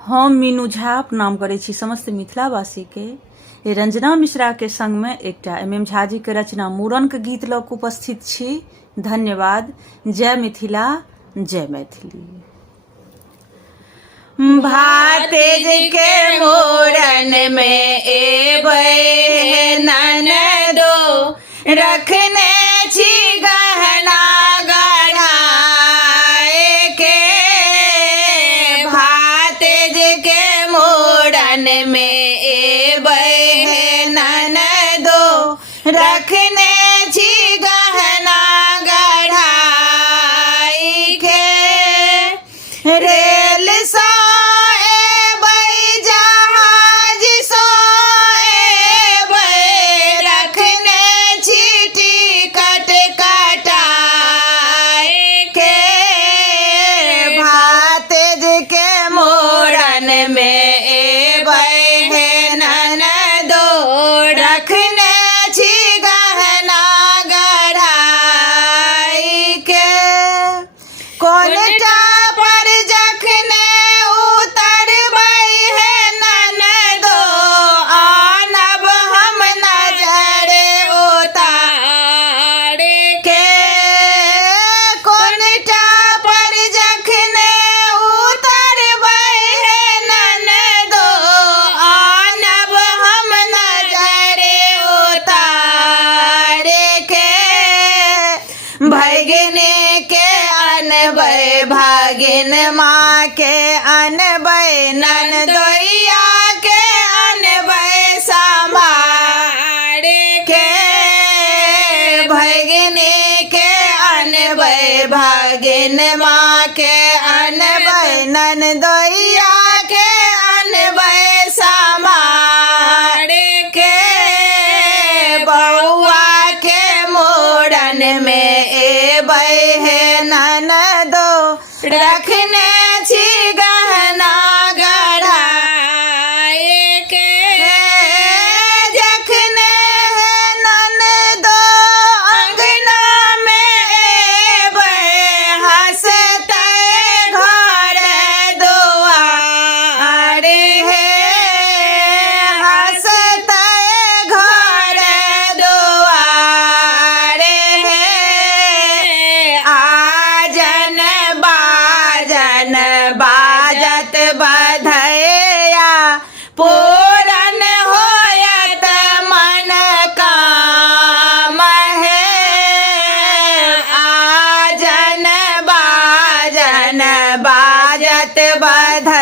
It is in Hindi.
हम मीनू झा प्रणाम करै छी समस्त मिथिलावासी के। रंजना मिश्रा के संग में एकटा MM झा जी के रचना मूरन के गीत लऽ कऽ उपस्थित छी। धन्यवाद। जय मिथिला, जय मैथिली। भातेज के मूरन में एबै ननदो, रखने छी गहना गढ़ाए के। भातेज के मूरन में एबै ननदो, रखने छी गहना गढ़ाई के। रेल सा में एबै ननदो, रखने छी गहना गढ़ाई के। कोनटा पर जखने उतरबै है ननदो, आनब हम नजर उतार के। कोनटा पर जखने उतरबै है ननदो, आनब हम नजर उतार के। भगिनी के अनबै, भागिन माँ के अनबै, ननदोइया के अनबै संभार के। भगिनी के अनबै, भागिन माँ के अनबै, ननदोइया के अनबै संभार के। बउआ के मूरन में एबै है ननदो, रखने छी गहना गढ़ाए के। जखने है ननदो अंगना में एबै, हंसतै घर दुआर हे। हंसतै घर दुआर हे। आजन बाजन बाजत बधैया, पूरन होयत मन काम है। आजन बाजन बाजत बधैया,